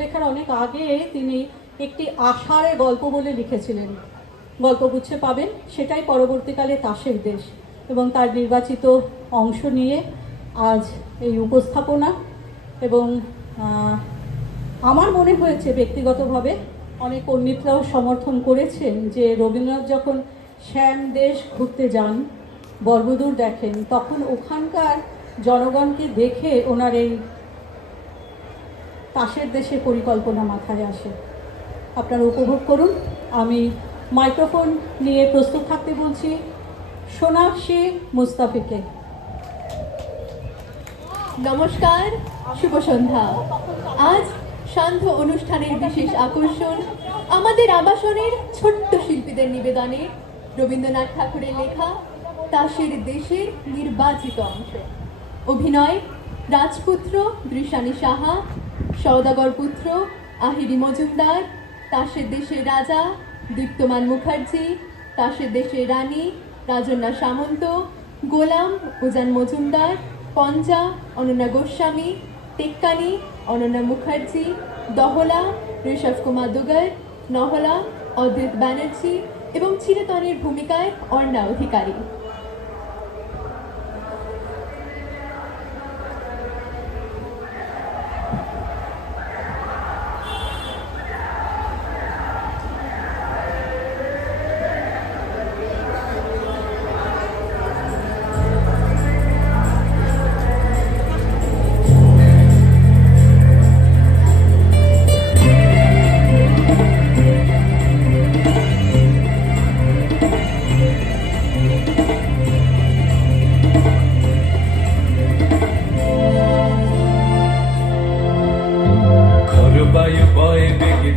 লেখার অনেক আগে তিনি একটি আষাঢ়ে গল্প বলে লিখেছিলেন, গল্পগুচ্ছে পাবেন, সেটাই পরবর্তীকালে তাসের দেশ, এবং তার নির্বাচিত অংশ নিয়ে আজ এই উপস্থাপনা। এবং আমার মনে হয়েছে ব্যক্তিগতভাবে অনেক পণ্ডিতরাও সমর্থন করেছেন যে রবীন্দ্রনাথ যখন শ্যাম দেশ ঘুরতে যান, বর্বদূর দেখেন, তখন ওখানকার জনগণকে দেখে ওনার এই তাসের দেশের পরিকল্পনা মাথায় আসে। আপনারা উপভোগ করুন। আমি মাইক্রোফোন নিয়ে প্রস্তুত থাকতে বলছি সোনাক্ষী মুস্তাফিকে। নমস্কার, শুভ সন্ধ্যা। আজ সান্ধ্য অনুষ্ঠানের বিশেষ আকর্ষণ আমাদের আবাসনের ছোট্ট শিল্পীদের নিবেদনে রবীন্দ্রনাথ ঠাকুরের লেখা তাসের দেশের নির্বাচিত অংশ। অভিনয় রাজপুত্র দৃশানী সাহা, সওদাগর পুত্র আহিরি মজুমদার, তাসের দেশের রাজা দীপ্তমান মুখার্জি, তাসের দেশের রানী রাজন্যা সামন্ত, গোলাম উজান মজুমদার, পঞ্জা অনন্যা গোস্বামী, টেক্কানি অনন্যা মুখার্জি, দহলা ঋষভ কুমার দুগার, নহলা অদ্রিত ব্যানার্জি এবং চিরতনের ভূমিকায় অর্ণা অধিকারী।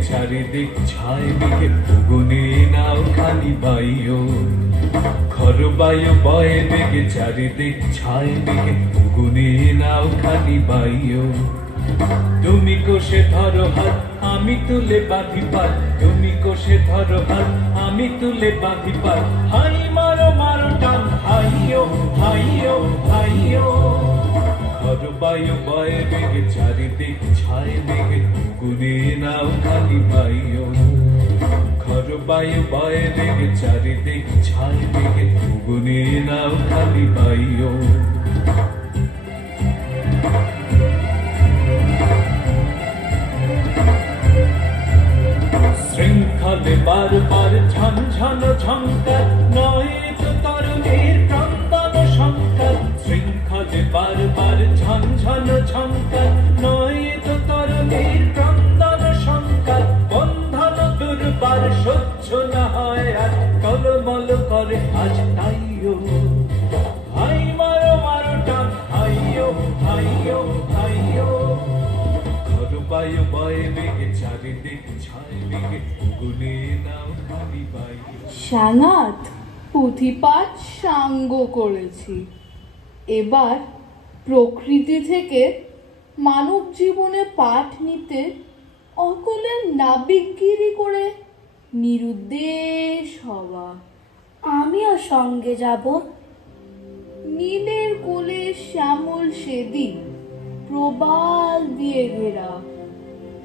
চারিদিক ছায় দিকে ফুগুনে নাও খালি বাইও, খরবায়ু বয়ে বেগে চারিদিক ছায় দিকে ফুগুনে নাও খালি বাইও। তুমি কোষে ধরো হাত আমি তুলে বাঁধি পার, তুমি কোষে ধরো হাত আমি তুলে বাঁধি পার। হাই মারো মারো টান হাইও হাইও হাইও। খরবায়ু বয়ে বেগে চারিদিক ছায় দিকে ফুগুনে নাও খালি বাইও, খরবায়ু বয়ে বেগে চারিদিক ছায় দিকে ফুগুনে নাও খালি বাইও। শৃঙ্খলে বারবার ঝনঝন ঝঙ্কার, নয় তো তরুণীর ক্রন্দন সংকার। শৃঙ্খলে বারবার ঝনঝন ঝঙ্কার, নয় তো তরুণীর ক্রন্দন সংকার। বন্ধন দুর্বার সহ্য না হয় আর, টলমল করে আজ তাইও। হাই মারো মারো টান হাইও হাইও হাইও। খরবায়ু বয়ে বেগে চারিদিক ছায় দিকে ফুগুনে নাও খালি বাইও। সানাত পুঁথিপাঠ সাঙ্গ করেছি, এবার প্রকৃতি থেকে মানব জীবনে পাঠ নিতে অকলে নাবিকগিরি করে নিরুদ্দেশ হওয়া। আমিও সঙ্গে যাব। নীলের কোলে শ্যামল সেদিন প্রবাল দিয়ে ঘেরা,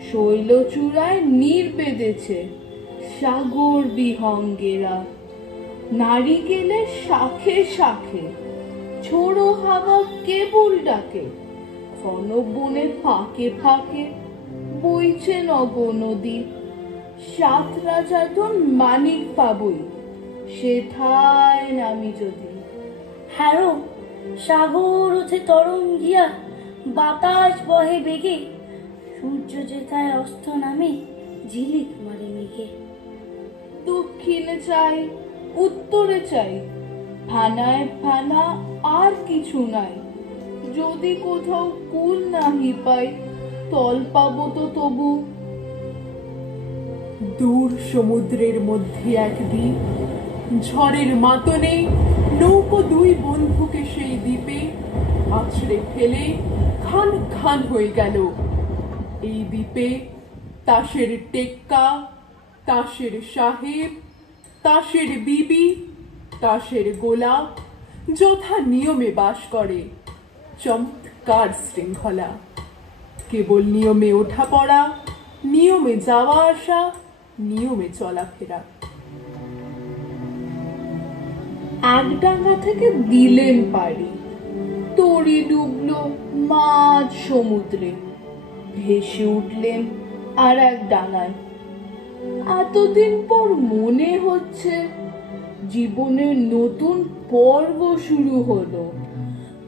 শৈলচূড়ায় নীর বেঁধেছে সাগর বিহঙ্গেরা। নারিকেলের শাখে শাখে ছোড়ো হাওয়া কেবল ডাকে, ঘন বনে ফাঁকে ফাঁকে বইছে নগ নদী। সাত রাজাতন মানিক পাবই সেথায় নামি যদি। হ্যারো সাগর ওঠে তরঙ্গিয়া, বাতাস বহে বেগে, সূর্য যেথায় অস্ত নামে ঝিলিক মারে মেঘে। দক্ষিণে চাই উত্তরে চাই, ভানায় ভানা আর কিছু নাই। যদি কোথাও কুল নাহি পাই, তল পাবো তো তবু। দূর সমুদ্রের মধ্যে এক দ্বীপ, ঝড়ের মাতনে নৌকো দুই বন্ধুকে সেই দ্বীপে আছড়ে ফেলে খান খান হয়ে গেল। এই দ্বীপে তাসের টেক্কা, তাসের সাহেব, তাসের বিবি, তাসের গোলাপ যথা নিয়মে বাস করে। চমৎকার শৃঙ্খলা, কেবল নিয়মে ওঠা পড়া, নিয়মে যাওয়া আসা, নিয়মে চলাফেরা। একডাঙ্গা থেকে দিলেন পাড়ি, তরি ডুবলো মাঝ সমুদ্রে, ভেসে উঠলেন আর এক ডাঙায়। এতদিন পর মনে হচ্ছে জীবনের নতুন পর্ব শুরু হলো।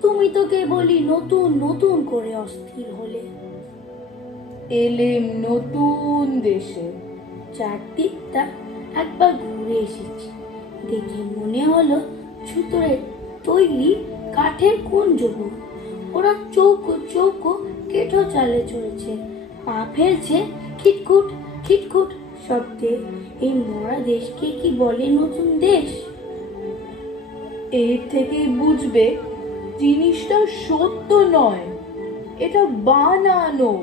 তুমি তো কেবলই নতুন নতুন করে অস্থির হলে। এলেম নতুন দেশে, চারদিকটা একবার ঘুরে এসেছি, দেখে মনে হলো ছুতোরের তৈরি কাঠের কুঞ্জগুলো। ওরা চৌকো চৌকো কেঠো চালে চলেছে, পা ফেলছে খিটখুট খিটখুট শব্দে। এই মরা দেশকে কি বলে নতুন দেশ? এর থেকেই বুঝবে জিনিসটা সত্য নয়, এটা বানানো,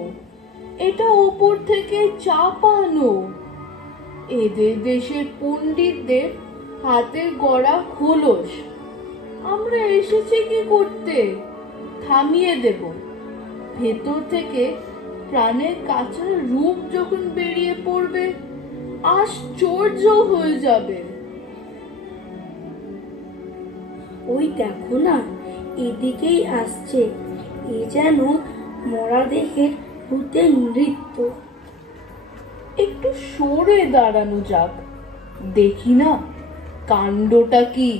এটা ওপর থেকে চাপানো। এদের দেশের পণ্ডিতদের হাতে গড়া খোলস। আমরা এসেছি কি করতে? থামিয়ে দেব। ভেতর থেকে প্রাণের কাঁচা রূপ যখন বেরিয়ে পড়বে, আশ্চর্য হয়ে যাবে। ওই দেখো না, এদিকেই আসছে। এ যেন মরা দেহের ভূতের নৃত্য। একটু সরে দাঁড়ানো যাক, দেখি না কাণ্ডটা কি।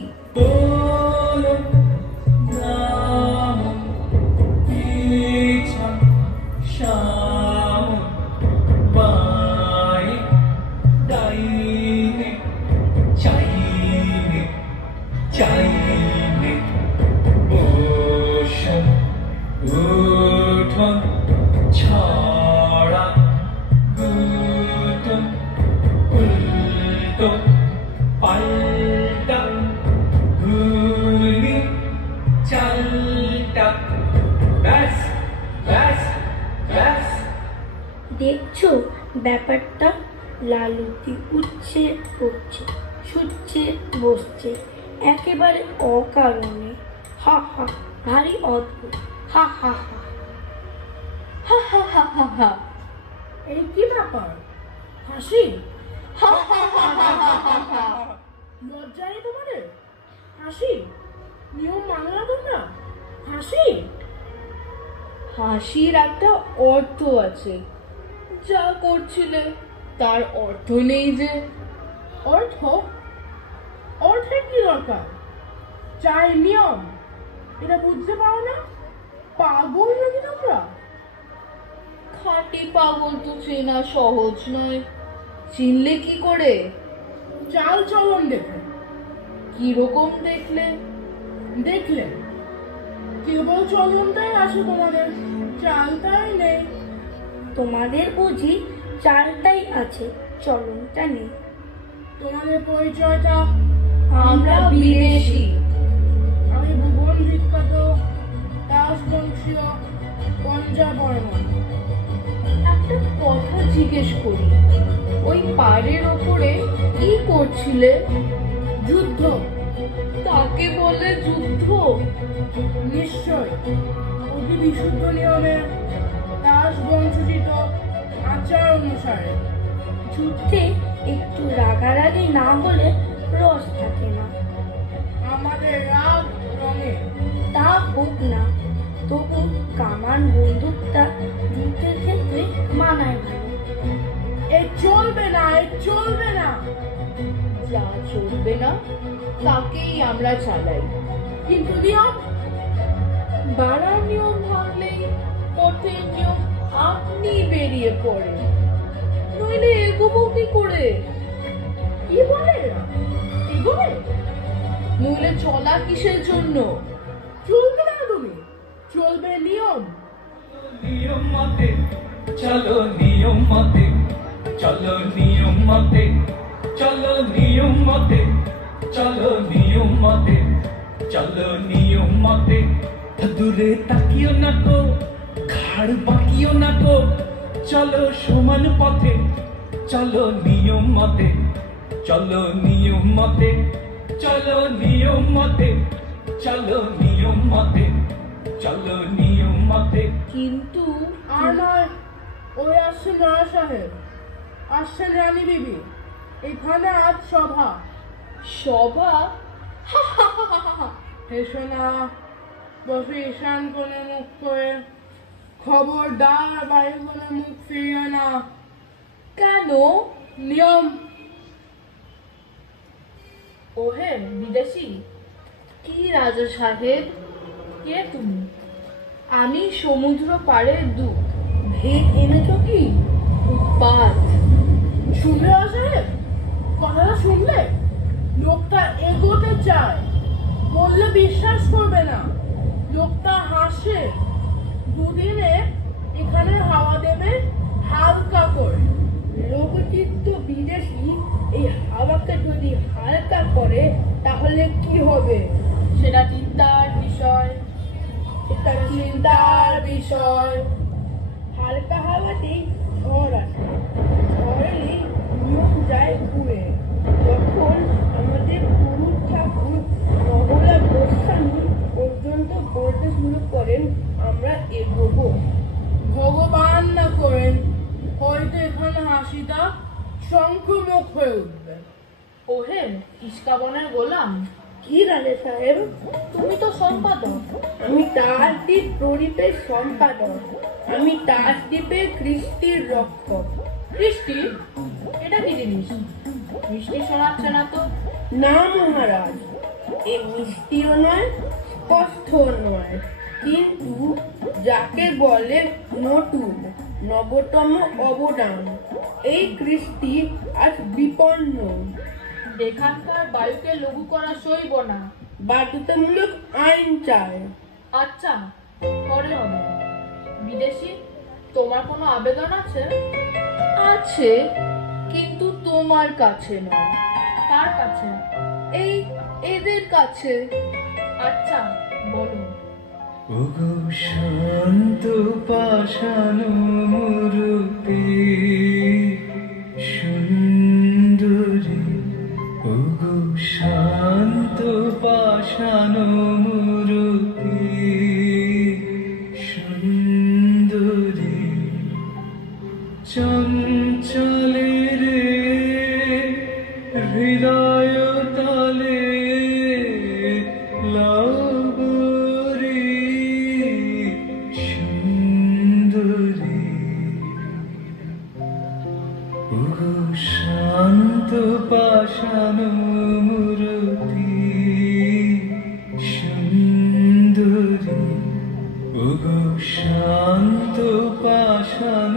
দেখছো ব্যাপারটা? লালুতি উঠছে পড়ছে, শুচ্ছে বসছে, একেবারে অকারণে। হা হা, ভারী অদ্ভুত। হা হা হা হা হা হা হা হা। এই কি ব্যাপার? হাসি? লজ্জা নেই তোমাদের? হাসি? নিয়ম মানো না তোমরা? হাসি? হাসির একটা অর্থ আছে, যা করছিলে তার অর্থ নেই যে। অর্থ? অর্থের কি দরকার? চাই নিয়ম, এটা বুঝতে পারো না? পাগল নাকি তোমরা? খাঁটি পাগল তো চেনা সহজ নয়। চিনলে কি করে? চাল চলন দেখে। কিরকম দেখলে? দেখলে কেবল চলনটাই আছে তোমাদের, চালটাই নেই। তোমাদের বুঝি চালটাই আছে, চলনটা নেই। তোমাদের পরিচয়টা? আমরা বিদেশি। আমি ভুবন বিখ্যাত দাসবংশীয় পঞ্জা বর্মন। একটা কথা জিজ্ঞেস করি, ওই পাড়ের ওপরে কি করছিলে? যুদ্ধ। তাকে বলে যুদ্ধ? নিশ্চয়, অতি বিশুদ্ধ নিয়মে দাসবংশোচিত আচার অনুসারে। যুদ্ধে একটু রাগারাগি না হলে রস থাকে না। আমাদের রাগ রঙে। তা হোক না, তবু কামান বন্দুকটা যুদ্ধের ক্ষেত্রে মানায় ভালো। এ চলবে না, এ চলবে না। যা চলবে না তাকেই আমরা চালাই। কিন্তু নিয়ম? বাড়ার নিয়ম ভাঙলেই পথের নিয়ম আপনি বেরিয়ে পড়ে, নইলে এগোবো কি করে? কি বলে এরা? এগোবে? নইলে চলা কিসের জন্য? চলবে না তুমি, চলবে নিয়ম। নিয়ম মতে চলো, নিয়ম মতে চলো, নিয়ম মতে চলো, নিয়ম মতে চলো, নিয়ম মতে চলো, নিয়ম মতে। দূরে তাকিও না তো, ঘাড় বাঁকিও না তো, চলো সমান পথে চলো, নিয়ম মতে চলো, নিয়ম মতে চলো, নিয়ম মতে চলো, নিয়ম মতে চলো, নিয়ম মতে। কিন্তু আর নয়, ওই আসছেন রানা সাহেব, আসছেন রানী বিবি। এখানে আজ সভা। সভা? হেসো না, বসে ঈশান কোণে মুখ করে। খবরদার বাইরে কোণে মুখ ফিরিয়ে না। কেন? নিয়ম। ওহে বিদেশি, কি রাজা সাহেব, কে তুমি? আমি সমুদ্র পাড়ের দূত। ভেদ এনেছ কি? উৎপাত। শুনলে রানা সাহেব, কথাটা শুনলে? লোকটা এগোতে চায়, বললে বিশ্বাস করবে না। লোকটা হাসে। দুদিনে এখানে হাওয়া দেবে হালকা করে। লোকচিত্ত বিদেশি এই হাওয়াকে যদি হালকা করে তাহলে কি হবে? সেটা চিন্তার বিষয়। এটা চিন্তার বিষয়। হালকা হাওয়াতেই ঝড় আসে, ঝড় এলেই নিয়ম যায় ঘুরে। তখন আমাদের গুরু ঠাকুর মহলা গোস্বামী পর্যন্ত বলতে শুরু করেন, আমরা এগোবো। ভগবান না করেন, হয়তো এখানে হাসিটা সংক্রমক হয়ে উঠবে। ওহে ইস্কাবনের গোলাম, কি রাজা সাহেব? তুমি তো সম্পাদক। আমি তাজদ্বীপ প্রদীপের সম্পাদক। আমি তাজদ্বীপের কৃষ্টির রক্ষক। কৃষ্টি? এটা কি জিনিস? মিষ্টি শোনাচ্ছে না তো। না মহারাজ, এ মিষ্টিও নয়, স্পষ্টও নয়, কিন্তু যাকে বলে নতুন, নবতম অবদান। এই কৃষ্টি আজ বিপন্ন। এখানকার বায়ুকে লঘু করা সইব না। বাধ্যতামূলক আইন চায়। আচ্ছা, পরে হবে। বিদেশি, তোমার কোনো আবেদন আছে? আছে, কিন্তু তোমার কাছে নয়। কার কাছে? এদের কাছে। আচ্ছা, বলো। ওগো শান্ত পাষাণ মূরতি সুন্দরী, ওগো শান্ত পাষাণ মূরতি সুন্দরী, চঞ্চলে রে হৃদয় তলে লাগরি সুন্দরী, ওগো শান্ত পাষাণ মূরতি সুন্দরী, ওগো শান্ত পাষাণ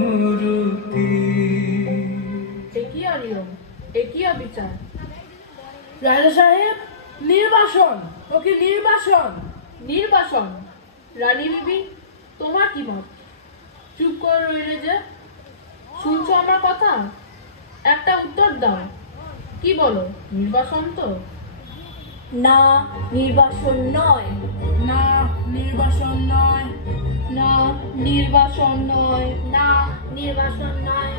মূরতি। একই নিয়ম, একই বিচার। রাজা সাহেব, নির্বাসন, ওকে নির্বাসন। নির্বাসন? রানী বিবি, তোমার কি মত? চুপ করে রইলে যে? শুনছো আমার কথা? একটা উত্তর দাও। কি বলো, নির্বাসন তো? না, নির্বাসন নয়। না, নির্বাসন নয়। না, নির্বাসন নয়। না, নির্বাসন নয়।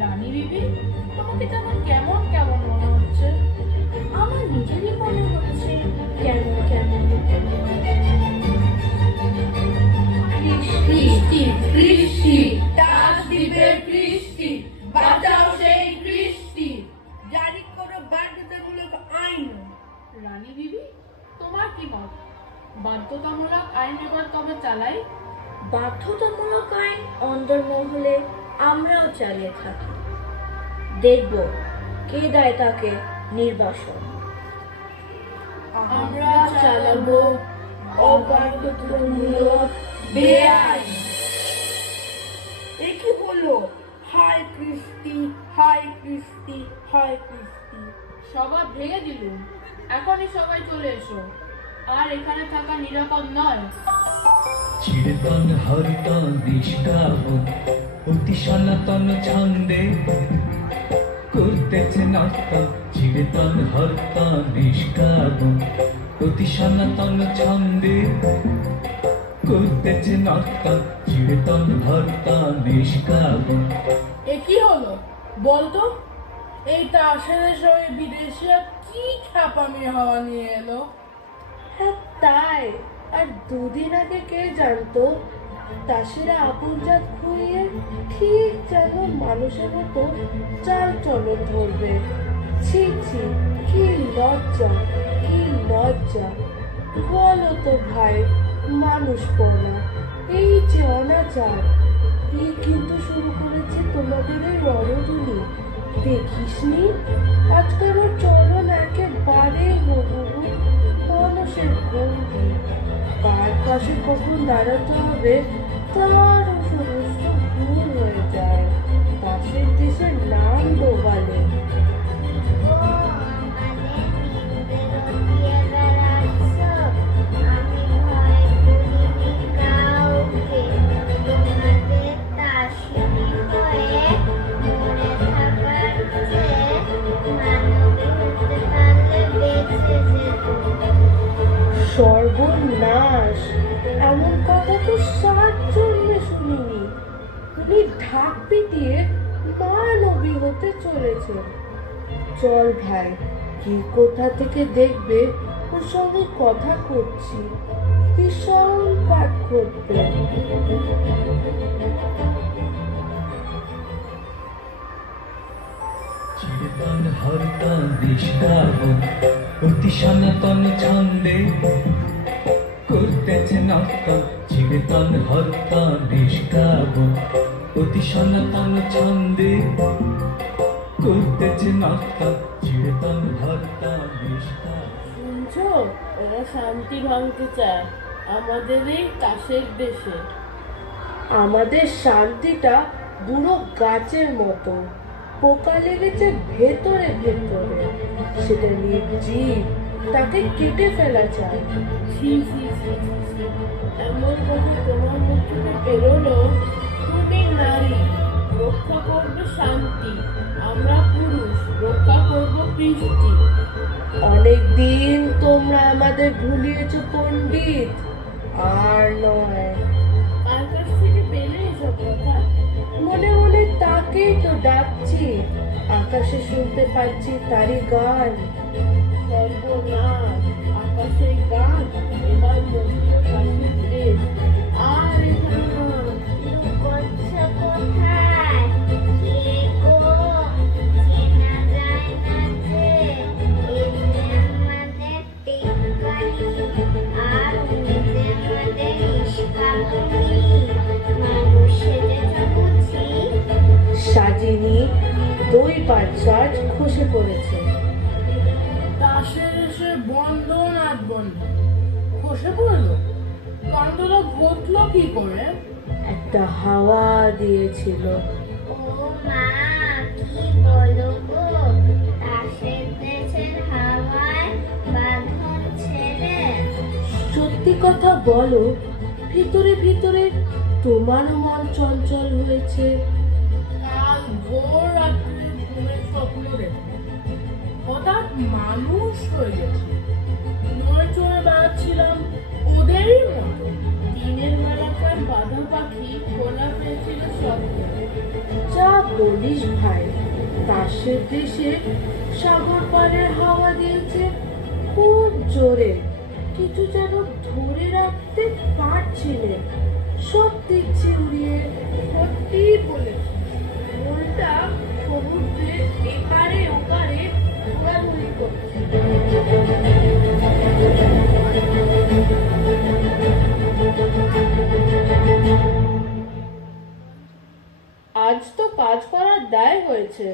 রানী বিবি, তোমাকে যেন কেমন কেমন মনে হচ্ছে। আমার নিজেরই মনে হচ্ছে কেমন কেমন। কৃষ্টি, কৃষ্টি, তাজদ্বীপের কৃষ্টি, বাঁচাও সেই কৃষ্টি। জারি করো বাধ্যতামূলক আইন। রানী বিবি, তোমার কি মত? বাধ্যতামূলক আইন এবার কবে চালাই? বাধ্যতামূলক আইন অন্দরমহলে আমরাও চালিয়ে থাকি। দেখব কে দেয় তাকে নির্বাসন। আমরা চালাবো অবাধ্যতামূলক বেআইন। এ কি বললো? হায় কৃষ্টি, হায় কৃষ্টি, হায় কৃষ্টি। সভা ভেঙে দিলুম, এখনই সবাই চলে এসো। আর এখানে থাকা নিরাপদ নয়। চিরতন হরিতন নিষ্কাবন অতি সনাতন ছন্দে করতেছে নর্তন, চিরতন হরতন নিষ্কাবন অতি সনাতন ছন্দে করতেছে নর্তন, চিরতন হরতন নিষ্কাবন। এ কি হলো বলতো? এই তাসের সময় বিদেশিরা কি খ্যাপামি হাওয়া নিয়ে এলো? হ্যাঁ তাই, আর দুদিন আগে কে জানতো তাসেরা আপনজাত খুইয়ে ঠিক যেন মানুষের মতো চাল চলন ধরবে। ছি ছি, কি লজ্জা, কি লজ্জা! বলো তো ভাই, মানুষ পড়া এই যে অনাচার, এই কিন্তু শুরু করেছে তোমাদের এই রণধুনি। দেখিসনি আজকাল ওর চলন একেবারে হুবহু মানুষের ভঙ্গি। কার পাশে কখন দাঁড়াতে হবে তারও সমস্ত ভুল হয়ে যায়। পাশের দেশের নাম ডোবালে। সর্বনাশ! এমন কথা তো 60 জন্মে শুনিনি। উনি ঢাক পিটিয়ে মানবী হতে চলেছে। চল ভাই, কি কোথা থেকে দেখবে ওর সঙ্গে কথা করছি, বিশাল পাঠ ঘটবে। চিরতন হরতা নিষ্কাবন অতি সনাতন ছন্দে করতেছে নর্তন। চিরতন হরতা নিষ্কাবন অতি সনাতন ছন্দে করতেছে নর্তন। চিরতন হরতা নিষ্কাবন। শুনছো, ওরা শান্তি ভাঙতে চায় আমাদের এই কাশের দেশে। আমাদের শান্তিটা বুড়ো গাছের মতো, পোকা লেগেছে ভেতরে ভেতরে, সেটা নির্জীব, তাকে কেটে ফেলা চায়। ছি ছি ছি ছি ছি। এমন কথা তোমার মুখ থেকে বেরোলো? তুমি নারী, রক্ষা করবে শান্তি, আমরা পুরুষ, রক্ষা করবো কৃষ্টি। অনেকদিন তোমরা আমাদের ভুলিয়েছ পণ্ডিত, আর নয়। কার কাছ থেকে পেলে এসব কথা? মনে মনে তাকেই তো ডাকছি, আকাশে শুনতে পাচ্ছি তারই গান। সর্বনাশ! আকাশের গান, এবার মন্দির কাশের দেশ, আর এখানে নয়। সাজিনি দুই পাঁচ সাজ খসে পড়েছে। তাসের এসে বন্ধ নাচ বন্ধ খসে পড়লো। কাণ্ডটা ঘটলো কি করে? একটা হাওয়া দিয়েছিল। ও মা, কি বলো গো? তাসের দেশের হাওয়ায় বাঁধন ছেড়ে। সত্যি কথা বলো, ভিতরে ভিতরে তোমার মন চঞ্চল হয়েছে। কাল ভোর রাত্রে ঘুমের স্বপ্ন দেখে হঠাৎ মানুষ হয়ে গেছে। নয় চড়ে বেড়াচ্ছিলাম ওদেরই মতো। দিনের বেলাকার বাঁধা পাখি খোলা পেয়েছিল স্বপ্ন। যা বলিস ভাই, তাসের দেশে সাগর পাড়ের হাওয়া দিয়েছে খুব জোরে, কিছু যেন ধরে রাখতে পারছিলে, সব দিচ্ছে উড়িয়ে। সত্যি বলেছি, উল্টা সমুদ্রের এপারে ওপারে ঘোরাঘুরি করছে। আজ তো কাজ করার দায় হয়েছে।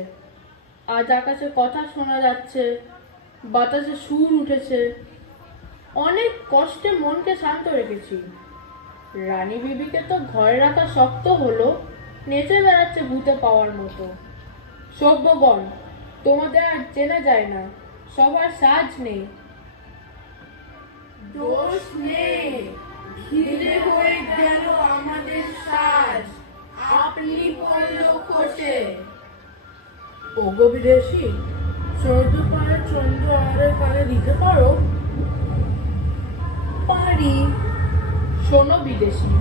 আজ আকাশে কথা শোনা যাচ্ছে, বাতাসে সুর উঠেছে। অনেক কষ্টে মনকে শান্ত রেখেছি। রানী বিবিকে তো ঘরে রাখা শক্ত হলো, নেচে বেড়াচ্ছে ভূতে পাওয়ার মতো। সভ্যগণ, তোমাদের আর চেনা যায় না, সবার সাজ নেই। দোষ নেই, ঘিরে হয়ে গেল আমাদের সাজ, আপনি পড়ল খসে। ওগো বিদেশি, চৌদ্দ পায়ে চন্দ্র আমাদের কানে দিতে পারো? পারি। শোনো বিদেশি,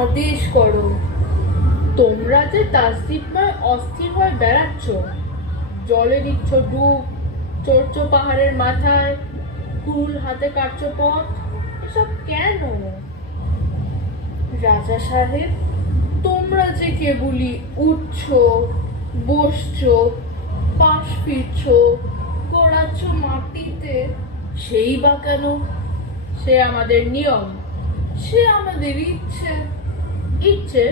আদেশ করো। তোমরা যে তাসদীপময় অস্থির হয়ে বেড়াচ্ছ, জলে দিচ্ছ ডুব, চড়ছো পাহাড়ের মাথায়, কুল হাতে কাটছো পথ, এসব কেন? রাজা সাহেব, তোমরা যে কেবলই উঠছো, বসছো, পাশ ফিরছো, গড়াচ্ছ মাটিতে, সেই বা কেন? সে আমাদের নিয়ম, সে আমাদের ইচ্ছে। ইচ্ছে?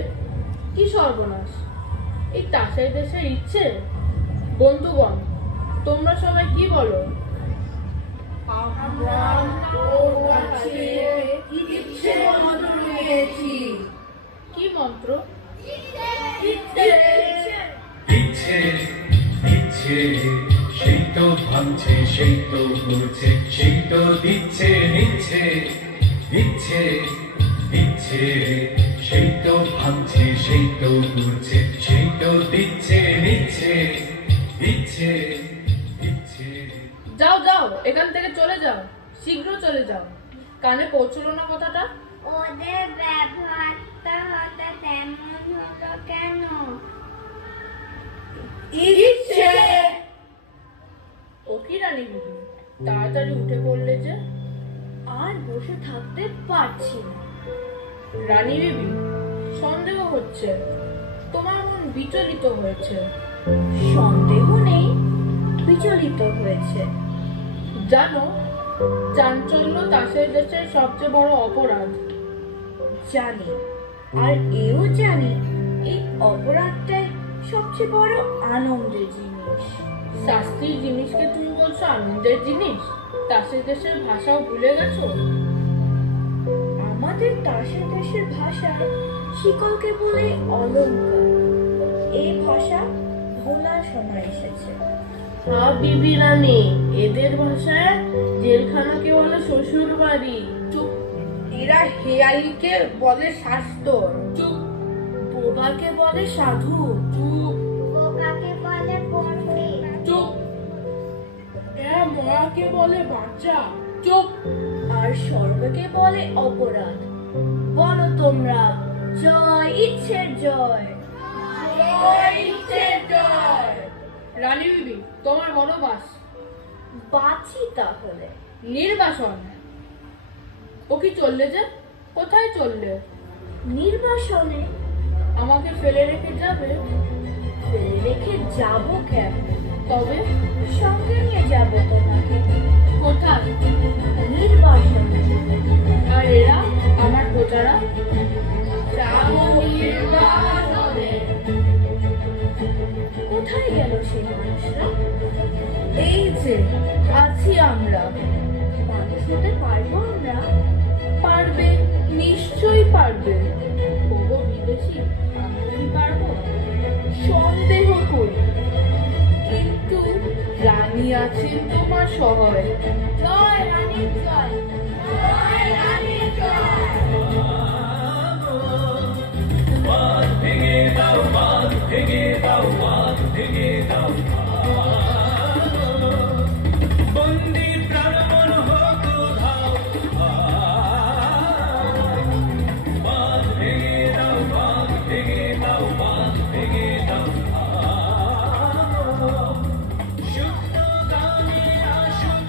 কি সর্বনাশ! এই তাসাই দেশের ইচ্ছে? বন্ধুগণ, তোমরা সবাই কি বলো? কি মন্ত্র? ইচ্ছে ইচ্ছে, সেই তো ভাঙছে, সেই তো ঘুরছে, সেই তো দিচ্ছে নিচ্ছে। ইচ্ছে ইচ্ছে, সেই তো ভাঙছে, সেই তো ঘুরছে, সেই তো দিচ্ছে নিচ্ছে। ইচ্ছে ইচ্ছে। যাও যাও, এখান থেকে চলে যাও, শীঘ্র চলে যাও। কানে পৌঁছলো না কথাটা? ওদের ব্যবহারটা হঠাৎ এমন হলো কেন? ইচ্ছে। ও কি রানী বিবি, তাড়াতাড়ি উঠে পড়লে যে? আর বসে থাকতে পারছি না। রানী বিবি, সন্দেহ হচ্ছে, তোমার মন বিচলিত হয়েছে। সন্দেহ নেই, বিচলিত হয়েছে। জানো, চাঞ্চল্য তাসের দেশের সবচেয়ে বড় অপরাধ। জানি, আর এও জানি এই অপরাধটাই সবচেয়ে বড় আনন্দের জিনিস। শাস্তির জিনিসকে তুমি বলছো আনন্দের জিনিস? তাসের দেশের ভাষাও ভুলে গেছো? আমাদের তাসের দেশের ভাষায় শিকলকে বলে অলংকার। এই ভাষা ভোলার সময় এসেছে। হ্যাঁ বিবি রানী, এদের ভাষায় জেলখানাকে বলে শ্বশুর বাড়ি। চুপ এরা হেয়ালিকে বলে শাস্ত্র। চুপ বোবাকে বলে সাধু। চুপ বোকাকে বলে পণ্ডিত। চুপ এরা মরাকে বলে বাচ্চা। চুপ। আর স্বর্গকে বলে অপরাধ। বলো তোমরা, জয় ইচ্ছের জয়। রানী বিবি, তোমার বনবাস। বাঁচি তাহলে। নির্বাসন? ও কি চললে যে? কোথায় চললে? নির্বাসনে। আমাকে ফেলে রেখে যাবে? ফেলে রেখে যাবো কেন? তবে সঙ্গে নিয়ে যাবো তোমাকে। কোথায়? নির্বাসনে। আর এরা আমার প্রজারা? কোথায় গেল সেই মানুষরা? এই যে আছি আমরা। মানুষ হতে পারবো আমরা? পারবে, নিশ্চয়ই পারবে। ওগো বিদেশি, আমি কি পারবো? সন্দেহ করি, কিন্তু রানী আছেন তোমার শহরে। জয় রানীর জয়, জয় রানীর জয়। বাঁধ ভেঙে দাও, বাঁধ ভেঙে দাও, বাঁধ ভেঙে দাও। বন্দি প্রাণ হোক উধাও। বাঁধ ভেঙে দাও, বাঁধ ভেঙে দাও, বাঁধ ভেঙে দাও। শুকনো গানে আসুক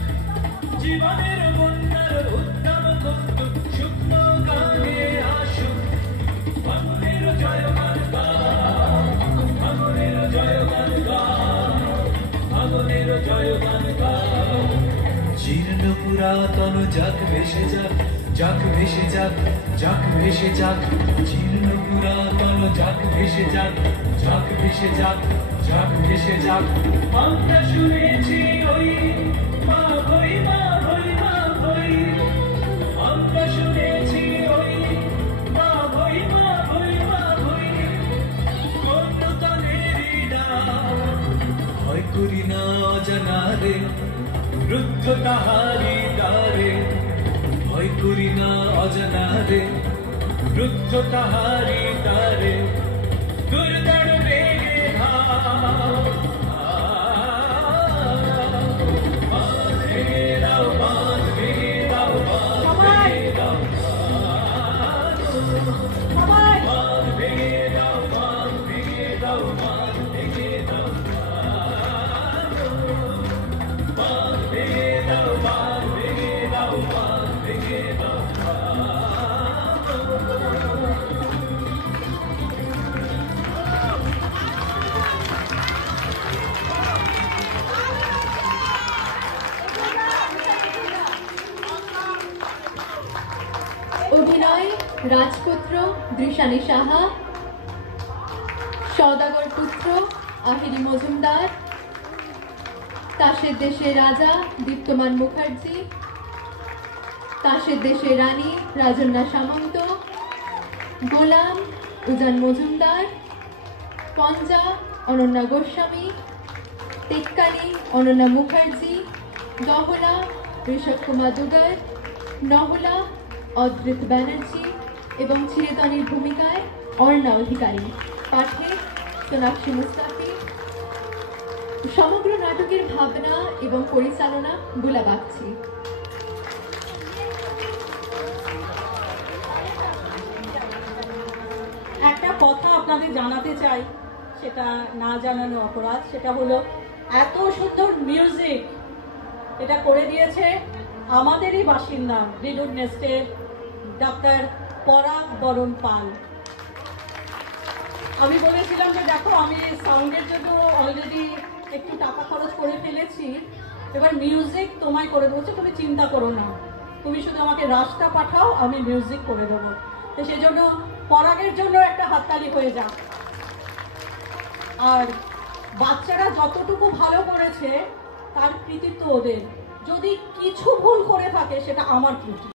জীবনের বন্যার উদ্যম কৌতুক। শুকনো গানে আসুক ভাঙনের জয়গান গান, ভাঙনের জয়গান গান, ভাঙনের জয়গান গান। জীর্ণ পুরাতন যাক ভেসে যাক, যাক ভেসে যাক, যাক ভেসে যাক। জীর্ণ পুরাতন যাক ভেসে যাক, যাক ভেসে যাক, যাক ভেসে যাক। আমরা শুনেছি ওই মা ভই, মা ভই, মা ভই। আমরা শুনেছি ওই মা ভই, মা ভই, মা ভই। কোন তনেরই ডাক, ভয় করি না অজানা রে, রুদ্ধ তাহারি দ্বারে। ভয় করি না অজানা রে, রুদ্ধ তাহারি দ্বারে। দুর্দার বেগে ধাও। বাঁধ ভেঙে দাও, বাঁধ ভেঙে দাও, বাঁধ ভেঙে দাও। বাঁধ ভেঙে দাও, বাঁধ ভেঙে দাও, বাঁধ ভেঙে দাও। বাঁধ ভেঙে দাও, বাঁধ ভেঙে দাও, বাঁধ ভেঙে দাও। রাজপুত্র দৃশানী সাহা, সওদাগর পুত্র আহিরি মজুমদার, তাসের দেশের রাজা দীপ্তমান মুখার্জি, তাসের দেশের রানী রাজন্যা সামন্ত, গোলাম উজান মজুমদার, পঞ্জা অনন্যা গোস্বামী, টেক্কানি অনন্যা মুখার্জি, দহলা ঋষভ কুমার দুগার, নহলা অদ্রিত ব্যানার্জি এবং চিরতনীর ভূমিকায় অর্ণা অধিকারী, পাঠে সোনাক্ষী মুস্তাফি। সমগ্র নাটকের ভাবনা এবং পরিচালনা বুলা বাগচি। একটা কথা আপনাদের জানাতে চাই, সেটা না জানানো অপরাধ। সেটা হলো এত সুন্দর মিউজিক এটা করে দিয়েছে আমাদেরই বাসিন্দা রিডুড নেস্টের ডাক্তার পরাগ বরণ পাল। আমি বলেছিলাম যে দেখো আমি সাউন্ডের জন্য অলরেডি একটু টাকা খরচ করে ফেলেছি, এবার মিউজিক তোমায় করে দেবো, তুমি চিন্তা করো না, তুমি শুধু আমাকে রাস্তা পাঠাও, আমি মিউজিক করে দেবো। তো সেজন্য পরাগের জন্য একটা হাততালি হয়ে যাক। আর বাচ্চারা যতটুকু ভালো করেছে তার কৃতিত্ব ওদের, যদি কিছু ভুল করে থাকে সেটা আমার ত্রুটি।